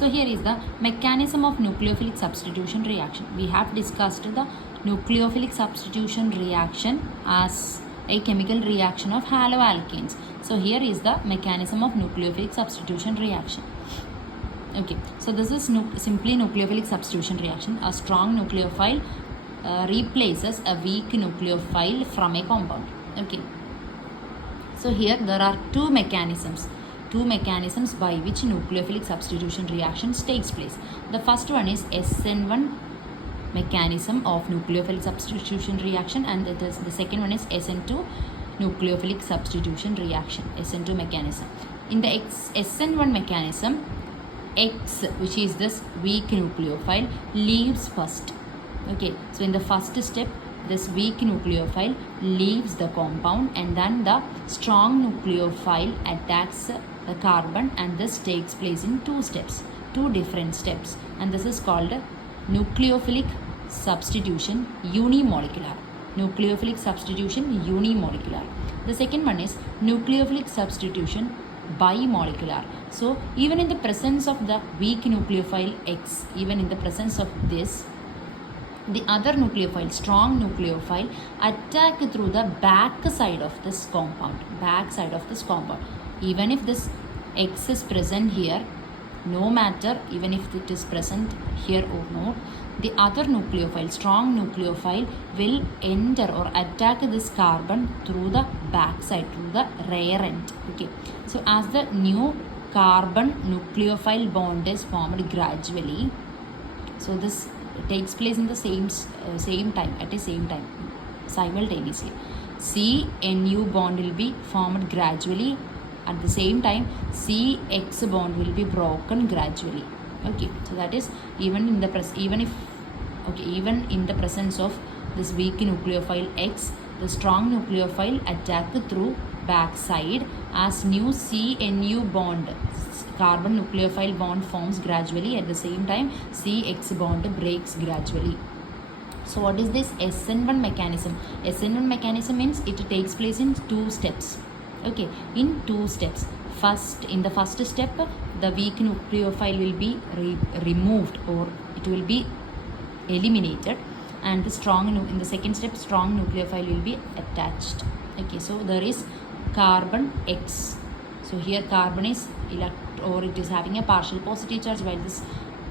So here is the mechanism of nucleophilic substitution reaction. We have discussed the nucleophilic substitution reaction as a chemical reaction of haloalkanes. So here is the mechanism of nucleophilic substitution reaction. Okay, so this is simply nucleophilic substitution reaction. A strong nucleophile replaces a weak nucleophile from a compound. Okay, so here there are two mechanisms by which nucleophilic substitution reactions takes place. The first one is SN1 mechanism of nucleophilic substitution reaction, and the second one is SN2 nucleophilic substitution reaction, SN2 mechanism. In the SN1 mechanism, X, which is this weak nucleophile, leaves first. Okay, so in the first step, this weak nucleophile leaves the compound, and then the strong nucleophile attacks the carbon, and this takes place in two different steps, and this is called nucleophilic substitution unimolecular. Nucleophilic substitution unimolecular. The second one is nucleophilic substitution bimolecular. So even in the presence of the weak nucleophile X, even in the presence of this, the other nucleophile, strong nucleophile, attack through the back side of this compound. Even if this X is present here, no matter even if it is present here or not, the other nucleophile, strong nucleophile, will enter or attack this carbon through the back side, through the rear end. Okay, so as the new carbon nucleophile bond is formed gradually, so this takes place in the same time, simultaneously. CNU bond will be formed gradually. At the same time, CX bond will be broken gradually. Okay, so that is even in the presence of this weak nucleophile X, the strong nucleophile attack through backside as new CNU bond, carbon nucleophile bond, forms gradually. At the same time, CX bond breaks gradually. So what is this SN1 mechanism? SN1 mechanism means it takes place in two steps. Okay, in two steps. In the first step, the weak nucleophile will be removed, or it will be eliminated, and in the second step, strong nucleophile will be attached. Okay, so there is carbon X. So here carbon is it is having a partial positive charge, while this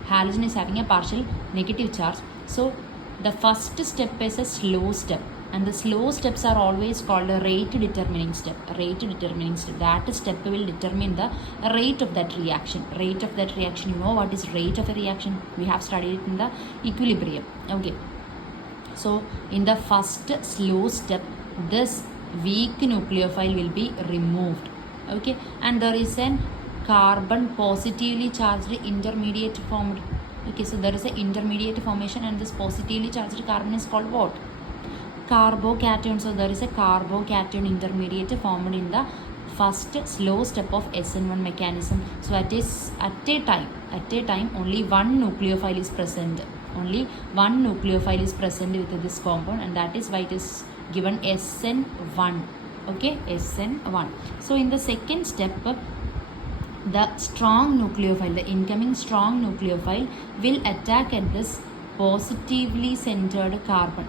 halogen is having a partial negative charge. So the first step is a slow step, and the slow steps are always called a rate determining step. That step will determine the rate of that reaction. You know what is rate of a reaction? We have studied it in the equilibrium. Okay, so in the first slow step, this weak nucleophile will be removed. Okay, and there is an carbon positively charged intermediate formed. Okay, so there is an intermediate formation, and this positively charged carbon is called what? Carbocation. So there is a carbocation intermediate formed in the first slow step of SN1 mechanism. So at a time only one nucleophile is present. With this compound, and that is why it is given SN1. Okay, SN1. So in the second step, the strong nucleophile, the incoming strong nucleophile, will attack at this positively centered carbon.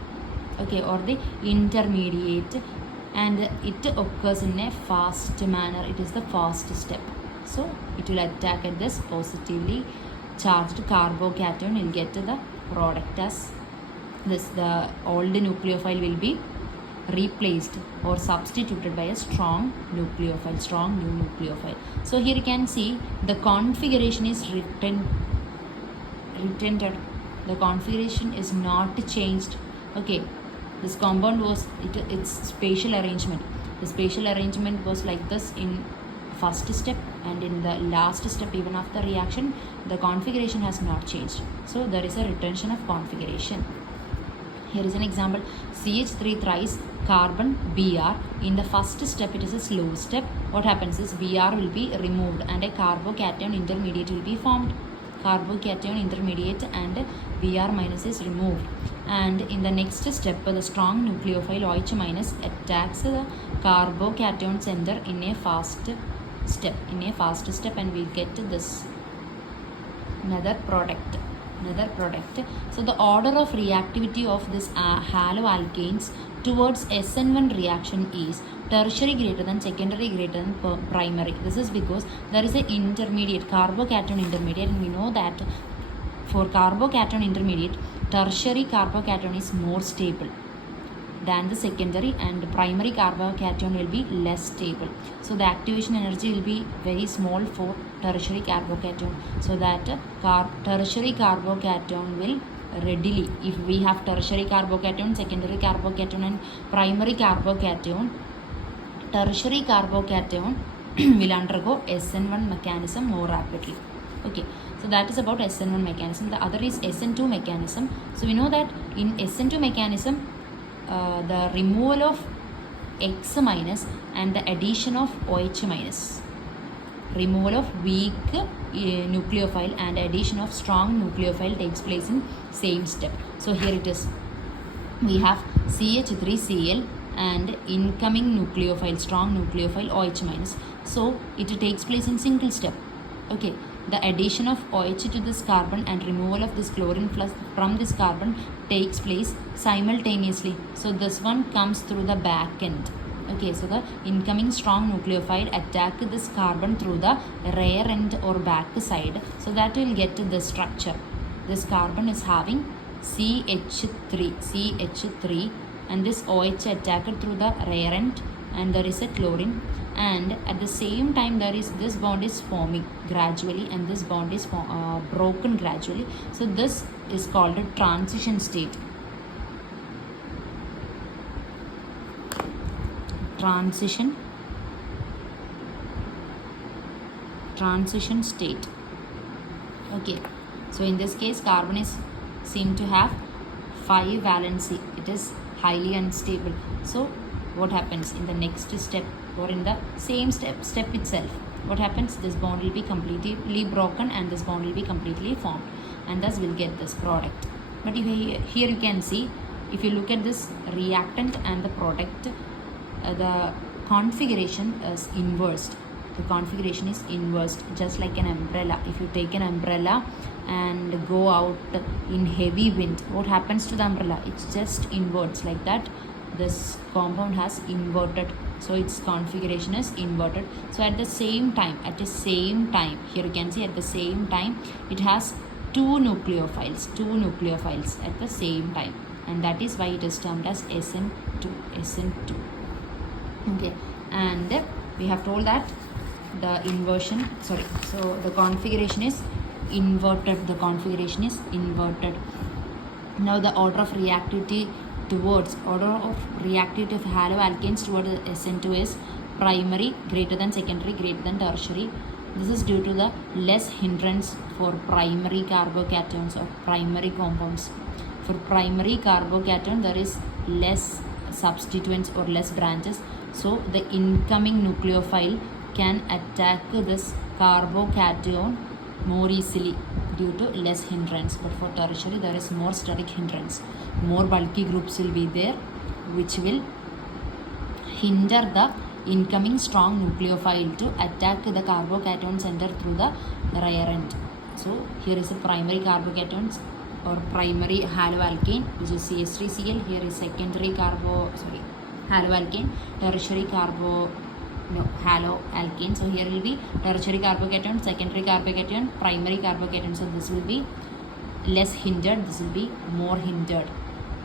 Okay, or the intermediate, and it occurs in a fast manner. It is the fast step. So it will attack at this positively charged carbocation. Will get the product as this. The old nucleophile will be replaced or substituted by a strong new nucleophile. So here you can see the configuration is written. The configuration is not changed. Okay, this compound was its spatial arrangement. The spatial arrangement was like this in first step, and in the last step, even after reaction, the configuration has not changed. So there is a retention of configuration. Here is an example. CH3 thrice carbon Br. In the first step, it is a slow step. What happens is Br will be removed, and a carbocation intermediate will be formed. Carbocation intermediate and Br minus is removed. And in the next step, the strong nucleophile OH minus attacks the carbocation center in a fast step, and we get this another product. So the order of reactivity of this haloalkanes towards SN1 reaction is tertiary greater than secondary greater than primary. This is because there is an intermediate carbocation intermediate, and we know that for carbocation intermediate, tertiary carbocation is more stable than the secondary, and primary carbocation will be less stable. So the activation energy will be very small for tertiary carbocation. So that tertiary carbocation will readily, if we have tertiary carbocation, secondary carbocation and primary carbocation, tertiary carbocation will undergo SN1 mechanism more rapidly. Okay, so that is about SN1 mechanism. The other is SN2 mechanism. So we know that in SN2 mechanism, the removal of X minus and the addition of OH minus, removal of weak nucleophile and addition of strong nucleophile takes place in same step. So here it is, we have CH3Cl and incoming nucleophile, strong nucleophile OH minus. So it takes place in single step. Okay, the addition of OH to this carbon and removal of this chlorine from this carbon takes place simultaneously. So this one comes through the back end. Okay, so the incoming strong nucleophile attack this carbon through the rear end or back side. So that will get to the structure. This carbon is having CH3, and this OH attacked through the rear end, and there is a chlorine, and at the same time there is this bond is forming gradually, and this bond is broken gradually. So this is called a transition state. Transition state. Okay, so in this case carbon is seem to have 5 valency. It is highly unstable. So what happens in the next step, or in the same step itself, what happens? This bond will be completely broken and this bond will be completely formed, and thus we'll get this product. But here you can see, if you look at this reactant and the product, the configuration is inversed. The configuration is inversed, just like an umbrella. If you take an umbrella and go out in heavy wind, what happens to the umbrella? It's just inverts like that. This compound has inverted, so its configuration is inverted. So at the same time, here you can see at the same time it has two nucleophiles at the same time, and that is why it is termed as SN2. Okay, and we have told that the the configuration is inverted. Now the order of reactivity of haloalkanes towards SN2 is primary greater than secondary greater than tertiary. This is due to the less hindrance for primary carbocations or primary compounds. For primary carbocation there is less substituents or less branches, so the incoming nucleophile can attack this carbocation more easily due to less hindrance. But for tertiary there is more steric hindrance. More bulky groups will be there which will hinder the incoming strong nucleophile to attack the carbocation center through the rear end. So here is a primary carbocations or primary haloalkane, which is CH3Cl. Here is secondary haloalkane, tertiary haloalkane. So here will be tertiary carbocation, secondary carbocation, primary carbocation. So this will be less hindered, this will be more hindered.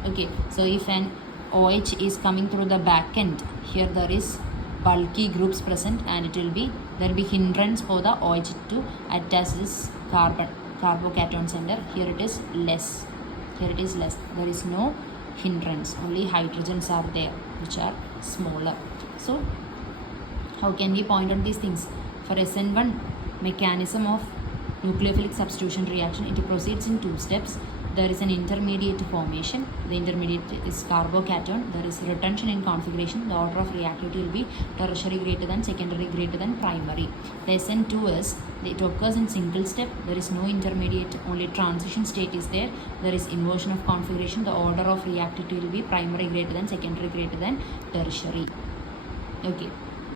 Okay, so if an OH is coming through the back end, here there is bulky groups present, and there will be hindrance for the OH to attach this carbocation center. Here it is less. There is no hindrance, only hydrogens are there which are smaller. So how can we point out these things? For SN1 mechanism of nucleophilic substitution reaction, it proceeds in 2 steps. There is an intermediate formation. The intermediate is carbocation. There is retention in configuration. The order of reactivity will be tertiary greater than secondary greater than primary. The SN2 is, it occurs in single step. There is no intermediate, only transition state is there. There is inversion of configuration. The order of reactivity will be primary greater than secondary greater than tertiary. Okay.